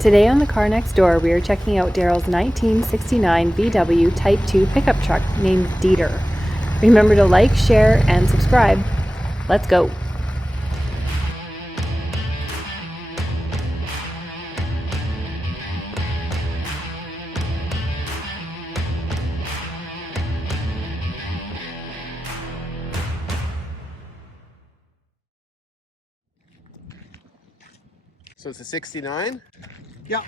Today on the Car Next Door, we are checking out Darryl's 1969 VW Type 2 pickup truck named Deiter. Remember to like, share, and subscribe. Let's go. So it's a 69? Yeah,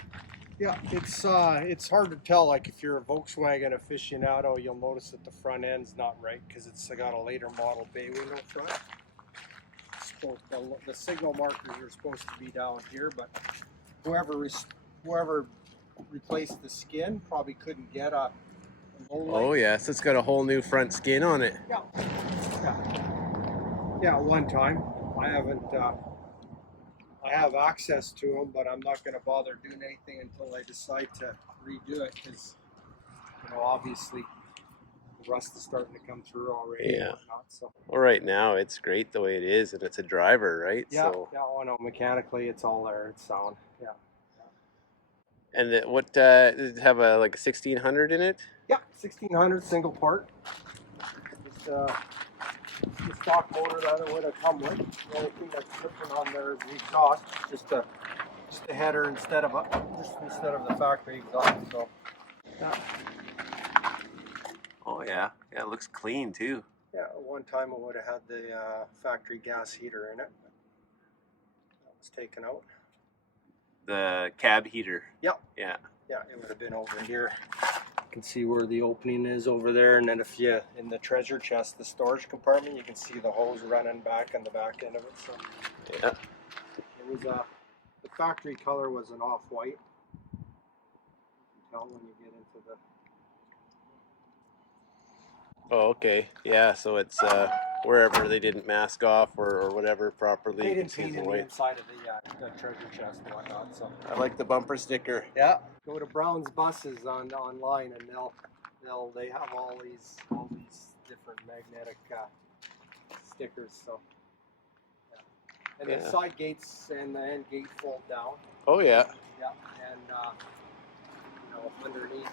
it's hard to tell. Like if you're a Volkswagen aficionado, you'll notice that the front end's not right because it's got a later model bay window front. The signal markers are supposed to be down here, but whoever replaced the skin probably couldn't get a low light. Oh yeah, so it's got a whole new front skin on it. Yeah. One time I have access to them, but I'm not going to bother doing anything until I decide to redo it because, obviously the rust is starting to come through already. Yeah. And whatnot, so. Well, right now it's great the way it is, and it's a driver, right? Yeah. So. Yeah. Oh no, mechanically it's all there. It's sound. Yeah. And what does it have like a 1600 in it? Yeah. 1600 single part. Just the stock motor that it would have come with. The only thing that's different on there is the exhaust. Just a header instead of the factory exhaust. So. Yeah. Oh yeah, it looks clean too. Yeah, one time it would have had the factory gas heater in it. That was taken out. The cab heater. Yep. Yeah. Yeah, it would have been over here. You can see where the opening is over there, and then if you in the treasure chest, the storage compartment, you can see the hose running back on the back end of it. So yeah, it was the factory color was an off-white. You can tell when you get into the. Oh, okay. Yeah, so it's wherever they didn't mask off or whatever properly. They didn't paint the inside of the treasure chest and whatnot. So I like the bumper sticker. Yeah, go to Brown's Buses online, and they have all these different magnetic stickers. So yeah. And the side gates and the end gate fold down. Oh yeah. Yeah, and underneath.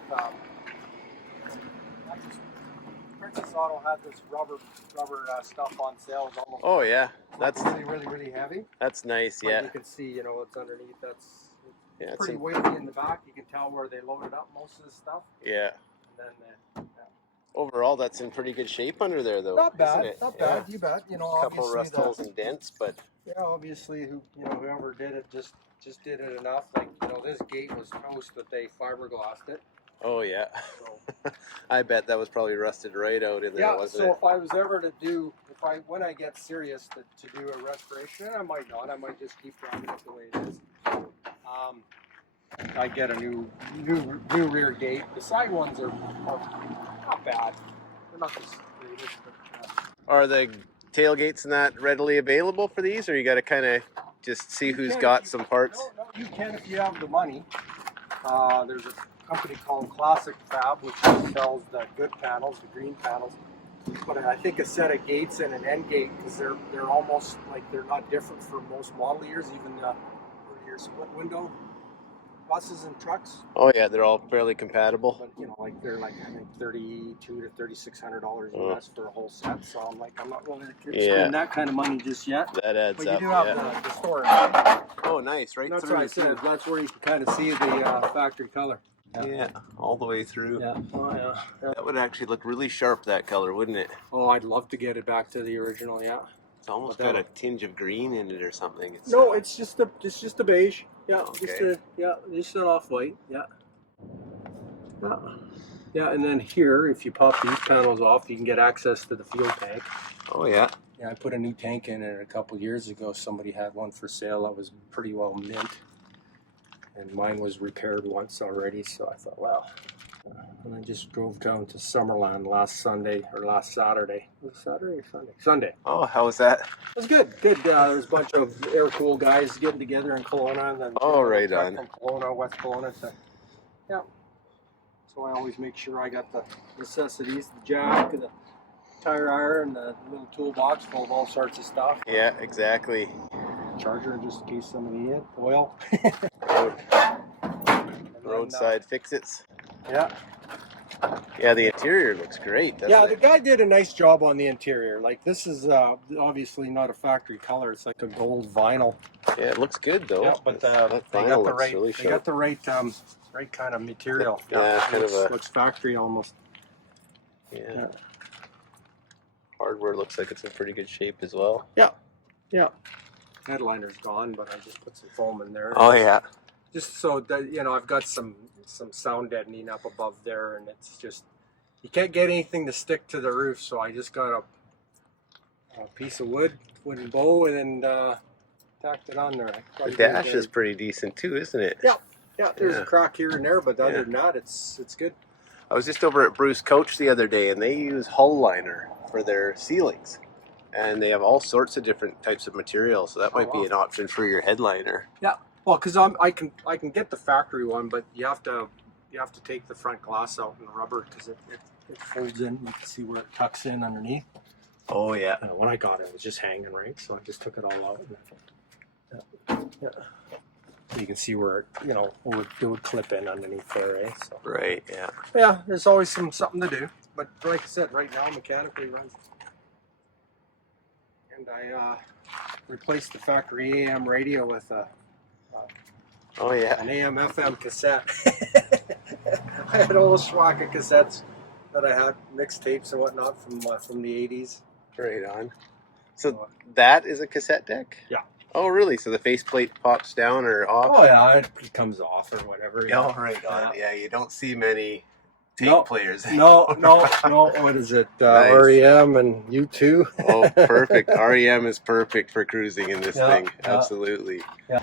Princess Auto had this rubber stuff on sale. Almost. Oh yeah, that's really heavy. That's nice. But yeah. you can see, what's underneath. It's it's pretty weighty in the back. You can tell where they loaded up most of the stuff. Yeah. And then overall, that's in pretty good shape under there, though. Not bad. Isn't it? Not bad. You bet. A couple rust holes and dents, but yeah, obviously, whoever did it just did it enough. Like this gate was toast, but they fiberglassed it. Oh yeah. So, I bet that was probably rusted right out in there, wasn't it? So if I was ever when I get serious to do a restoration, and I might not, I might just keep driving it the way it is. I get a new rear gate. The side ones are not bad. They're not the greatest, but Are the tailgates not readily available for these, or you got to kind of just see who's got some parts? No, you can if you have the money. There's a company called Classic Fab, which sells the good panels, the green panels. But I think a set of gates and an end gate, because they're almost like they're not different for most model years, even your split window buses and trucks. Oh yeah, they're all fairly compatible. But they're like I think $3,200 to $3,600 US for a whole set. So I'm like, I'm not willing to spend that kind of money just yet. That adds but up. You do have the storage. Oh, nice! Right That's through. what I said. That's where you can kind of see the factory color. Yeah, all the way through. Yeah. Oh yeah. That would actually look really sharp, that color, wouldn't it? Oh, I'd love to get it back to the original. Yeah. It's almost got a tinge of green in it or something. No, it's just a beige. Yeah, okay. just an off-white. Yeah. Yeah, and then here, if you pop these panels off, you can get access to the fuel tank. Oh yeah. Yeah, I put a new tank in it a couple years ago. Somebody had one for sale that was pretty well mint, and mine was repaired once already. So I thought, well. And I just drove down to Summerland last Saturday. Was it Saturday or Sunday? Sunday. Oh, how was that? It was good. There's a bunch of air-cooled guys getting together in Kelowna. And then right on. From Kelowna, West Kelowna. Yeah. So I always make sure I got the necessities, the jack, and the tire iron, and the little toolbox full of all sorts of stuff. Yeah, exactly. Charger just in case somebody needed it. Oil. roadside fix-its. Yeah. Yeah, the interior looks great, doesn't Yeah, it? the guy did a nice job on the interior. Like, this is obviously not a factory color. It's like a gold vinyl. Yeah, it looks good though. Yeah, but that they vinyl got the looks right really they sharp. got the right right kind of material. Yeah, it kind of looks factory almost. Yeah. Hardware looks like it's in pretty good shape as well. Yeah. Yeah. Headliner's gone, but I just put some foam in there. Oh yeah. Just so that, you know, I've got some sound deadening up above there, and it's just, you can't get anything to stick to the roof, so I just got a piece of wooden bow, and then tacked it on there. The dash is pretty decent too, isn't it? Yeah, yeah. There's a crack here and there, but other than that, it's good. I was just over at Bruce Coach the other day, and they use hull liner for their ceilings, and they have all sorts of different types of material. So that might be an option for your headliner. Yeah, well, because I can get the factory one, but you have to take the front glass out and rubber because it folds in. You can see where it tucks in underneath. Oh yeah. When I got it, it was just hanging right, so I just took it all out. Yeah. You can see where it would clip in underneath there, eh? So. Right. Yeah. Yeah, there's always something to do, but like I said, right now mechanically runs. And I replaced the factory AM radio with Oh yeah. an AM FM cassette. I had a whole schwack of cassettes that I had, mixtapes and whatnot from the 80s. Right on. So that is a cassette deck? Yeah. Oh really? So the faceplate pops down or off? Oh yeah, it comes off or whatever. Oh right on. Yeah, you don't see many tape players. No. What is it? Nice. REM and U2. Oh, perfect. REM is perfect for cruising in this thing. Yeah. Absolutely. Yeah.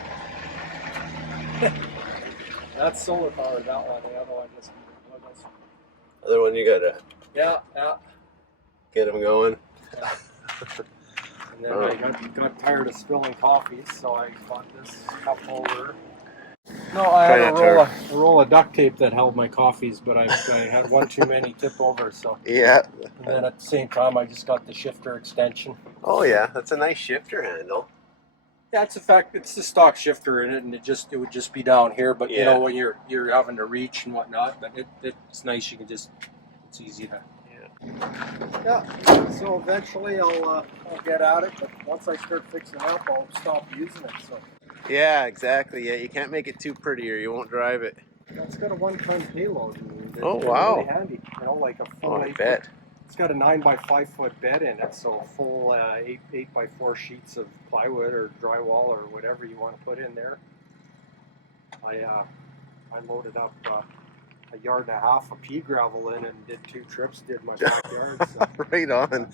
That's solar powered, that one. The other one just. Other one you gotta Yeah. get them going. Yeah. And then I got tired of spilling coffee, so I bought this cup holder. No, I had a roll of duct tape that held my coffees, but I had one too many tip over. So Yeah. And then at the same time, I just got the shifter extension. Oh yeah, that's a nice shifter handle. Yeah, it's the stock shifter in it, and it would just be down here. But you know, when you're having to reach and whatnot, but it's nice. You can just, it's easy to. Yeah. So eventually I'll get at it, but once I start fixing it up, I'll stop using it. So. Yeah, exactly. Yeah, you can't make it too pretty or you won't drive it. Yeah, it's got a 1-ton payload. And oh wow! Really handy. You know, like a full. Oh, I bet. It's got a 9x5 foot bed in it, so a full 8x4 sheets of plywood or drywall or whatever you want to put in there. I loaded up a yard and a half of pea gravel in and did 2 trips, did my backyard. So. Right on.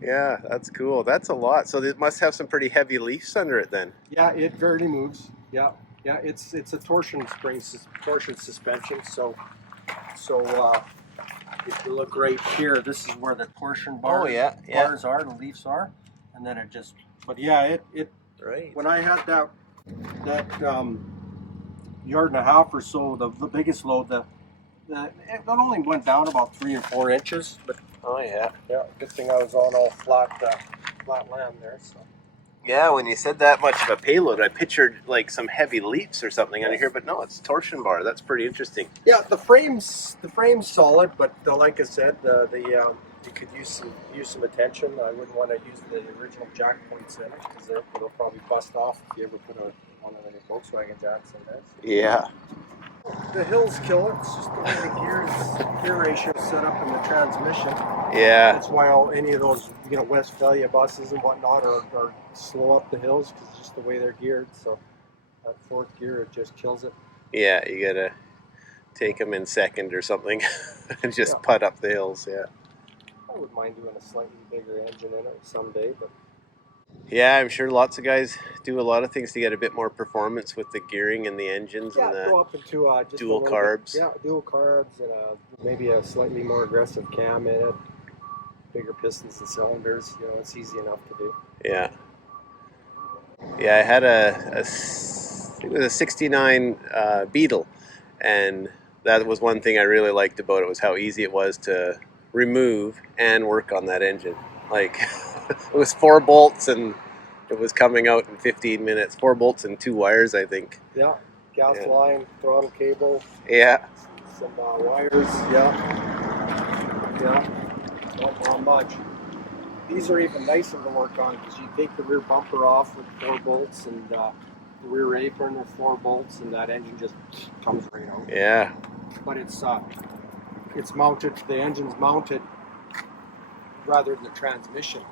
Yeah, that's cool. That's a lot. So it must have some pretty heavy leaves under it then. Yeah, it barely moves. Yeah, it's a torsion suspension. So if you look right here, this is where the torsion bars are, the leaves are, and then it just. But yeah, it right. When I had that yard and a half or so, the biggest load, it only went down about 3 or 4 inches. But oh yeah, good thing I was on all flat land there. So. Yeah, when you said that much of a payload, I pictured like some heavy leaps or something under here, but no, it's torsion bar. That's pretty interesting. Yeah, the frame's solid, but like I said, you could use some attention. I wouldn't want to use the original jack points in it because they'll probably bust off if you ever put one of the Volkswagen jacks in there. So. Yeah. The hills kill it. It's just the way the gear ratio is set up in the transmission. Yeah. That's why any of those Westphalia buses and whatnot are slow up the hills because it's just the way they're geared. So that 4th gear, it just kills it. Yeah, you gotta take them in second or something and just putt up the hills. Yeah. I wouldn't mind doing a slightly bigger engine in it someday, but. Yeah, I'm sure lots of guys do a lot of things to get a bit more performance with the gearing and the engines and the go up into just dual carbs. Dual carbs and maybe a slightly more aggressive cam in it, bigger pistons and cylinders. It's easy enough to do. Yeah. Yeah, I had it was a 69 Beetle, and that was one thing I really liked about it was how easy it was to remove and work on that engine. Like, it was 4 bolts and it was coming out in 15 minutes. 4 bolts and 2 wires, I think. Yeah. gas Yeah. line, throttle cable, Yeah. some wires. Yeah, not much. These are even nicer to work on because you take the rear bumper off with 4 bolts and the rear apron with 4 bolts, and that engine just comes right out. Yeah. But it's mounted. The engine's mounted rather than the transmission.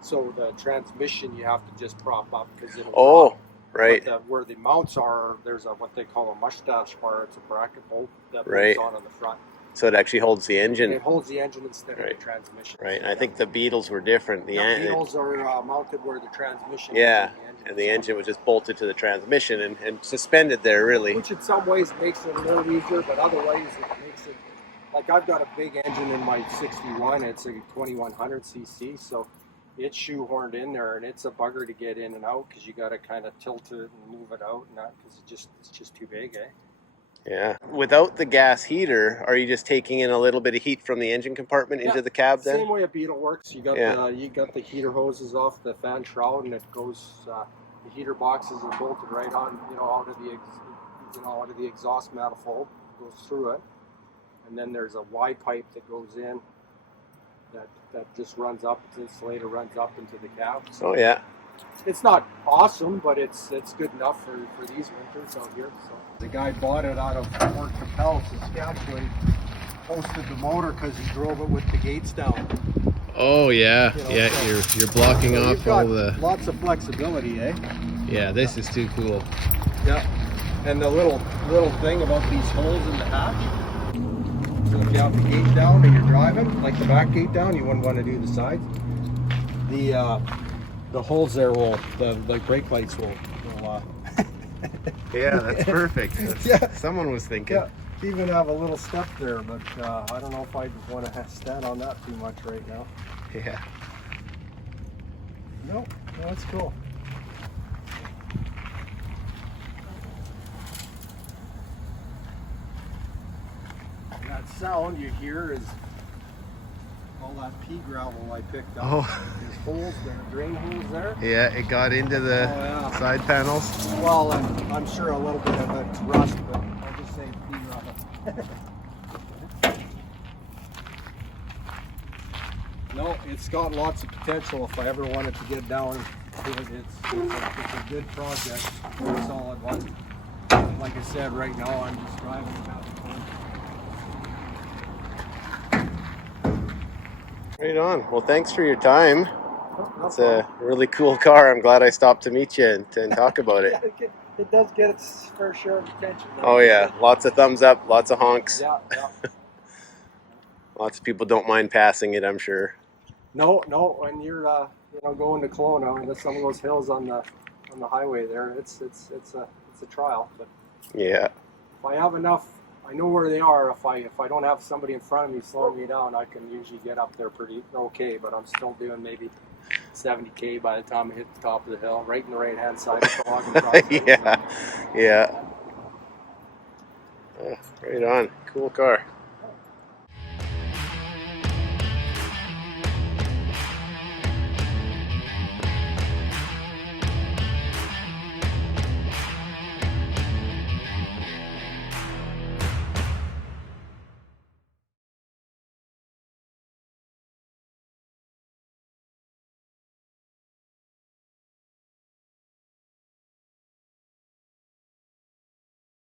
So the transmission you have to just prop up because it'll drop. Right. But where the mounts are, there's what they call a mustache bar. It's a bracket bolt that Right. bolts on the front. So it actually holds the engine. It holds the engine instead Right. of the transmission. Right. So, I think the Beetles were different. The Beetles are mounted where the transmission Yeah. is. And the engine was just bolted to the transmission and suspended there, really. Which in some ways makes it a little easier, but otherwise it makes it, like I've got a big engine in my 61, it's a 2100 cc, so it's shoehorned in there, and it's a bugger to get in and out because you got to kind of tilt it and move it out, and that because it's just too big, eh? Yeah. Without the gas heater, are you just taking in a little bit of heat from the engine compartment into the cab then? Same way a Beetle works. You got the heater hoses off the fan shroud, and it goes. The heater boxes are bolted right on, out of the exhaust manifold. It goes through it, and then there's a Y pipe that goes in. That just runs up. The insulator runs up into the cab. So Oh yeah. it's not awesome, but it's good enough for these winters out here. So the guy bought it out of Fort Capel, Saskatchewan. Posted the motor because he drove it with the gates down. Oh yeah. You're blocking So off you've got all the. lots of flexibility, eh? Yeah, this is too cool. Yeah. And the little thing about these holes in the hatch. So if you have the gate down and you're driving, like the back gate down, you wouldn't want to do the sides. The holes there the brake lights will Yeah, that's perfect. Someone was thinking. Yeah, even have a little step there, but I don't know if I want to stand on that too much right now. Yeah. No, that's cool. And that sound you hear is all that pea gravel I picked up. Oh. There's holes there, drain holes there. Yeah, it got into the side panels. Well, I'm sure a little bit of it's rust, but I'll just say pea gravel. No, it's got lots of potential if I ever wanted to get down. It's a good project, a solid one. Like I said, right now I'm just driving and having fun. Right on. Well, thanks for your time. It's a really cool car. I'm glad I stopped to meet you and talk about it. It does get its fair share of attention. Oh yeah, lots of thumbs up, lots of honks. Yeah. Lots of people don't mind passing it, I'm sure. No, when you're going to Kelowna and some of those hills on the highway there, it's a trial. But Yeah. if I have enough, I know where they are. If I don't have somebody in front of me slowing me down, I can usually get up there pretty okay. But I'm still doing maybe 70 km by the time I hit the top of the hill, right in the right hand side of the logging process. Yeah. Right on. Cool car.